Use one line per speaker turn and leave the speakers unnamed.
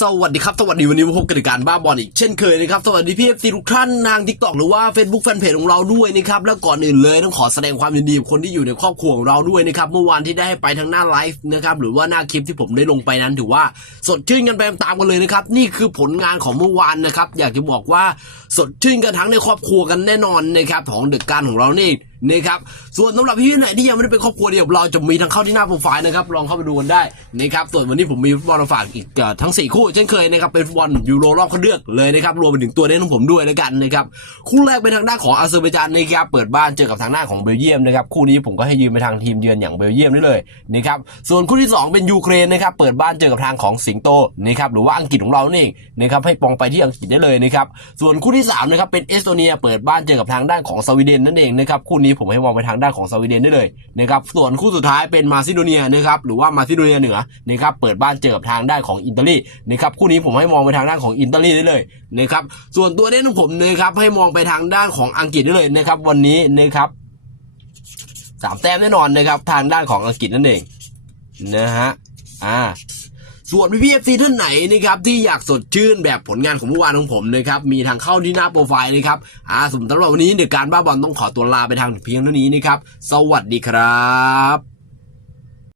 สวัสดีครับ สวัสดีวันนี้มาพบกันในการบ้าบอลอีกเช่นเคยนะครับ สวัสดีพี่เอฟซีทุกท่านทางทิกตอกหรือว่า Facebook แฟนเพจของเราด้วยนะครับ แล้วก่อนอื่นเลยต้องขอแสดงความยินดีกับคนที่อยู่ในครอบครัวของเราด้วยนะครับ เมื่อวานที่ได้ไปทางหน้าไลฟ์นะครับ หรือว่าหน้าคลิปที่ผมได้ลงไปนั้นถือว่าสดชื่นกันไปตามกันเลยนะครับ นี่คือผลงานของเมื่อวานนะครับ อยากจะบอกว่าสดชื่นกันทั้งในครอบครัวกันแน่นอนนะครับของเดอะการของเรานี่ นะครับส่วนสำหรับพี่ๆไหนที่ยังไม่ได้เป็นครอบครัวเดียวกับเราจะมีทางเข้าที่หน้าโปรไฟล์นะครับลองเข้าไปดูกันได้นะครับส่วนวันนี้ผมมีฟุตบอลมาฝากอีกทั้ง 4 คู่เช่นเคยนะครับเป็นฟุตบอลยูโรรอบคัดเลือกเลยนะครับรวมไปถึงตัวเล่นของผมด้วยแล้วกันนะครับคู่แรกเป็นทางด้านของอาเซอร์ไบจานนะครับเปิดบ้านเจอกับทางด้านของเบลเยียมนะครับคู่นี้ผมก็ให้ยืมไปทางทีมเยือนอย่างเบลเยียมได้เลยนะครับส่วนคู่ที่สองเป็นยูเครนนะครับเปิดบ้านเจอกับทางของสิงโตนะครับหรือว่าอังกฤษของเรานี่เองนะครับให้ปองไปที่อังกฤษได้เลยนะครับส่วนคู่ที่สานะครับเป็นเอสโตเนียเปิดบ้านเจอกับทางด้านของสวีเดนนั่นเองนะครับคู่นี้ผมให้มองไปทางด้านของสวีเดนได้เลยนะครับส่วนคู่สุดท้ายเป็นมาซิโดเนียนะครับหรือว่ามาซิโดเนียเหนือนะครับเปิดบ้านเจอกับทางด้านของอิตาลีนะครับคู่นี้ผมให้มองไปทางด้านของอิตาลีได้เลยนะครับส่วนตัวเล่นของผมนะครับให้มองไปทางด้านของอังกฤษได้เลยนะครับวันนี้นะครับสามแต้มแน่นอนนะครับทางด้านของอังกฤษนั่นเองนะฮะอ่า ส่วนพี่พีเอฟซีท่านไหนนะครับที่อยากสดชื่นแบบผลงานของเมื่อวานของผมนะครับมีทางเข้าที่หน้าโปรไฟล์นะครับอ่าสำหรับวันนี้เดี๋ยวการบ้าบอลต้องขอตัวลาไปทางเพียงเท่านี้นะครับสวัสดีครับ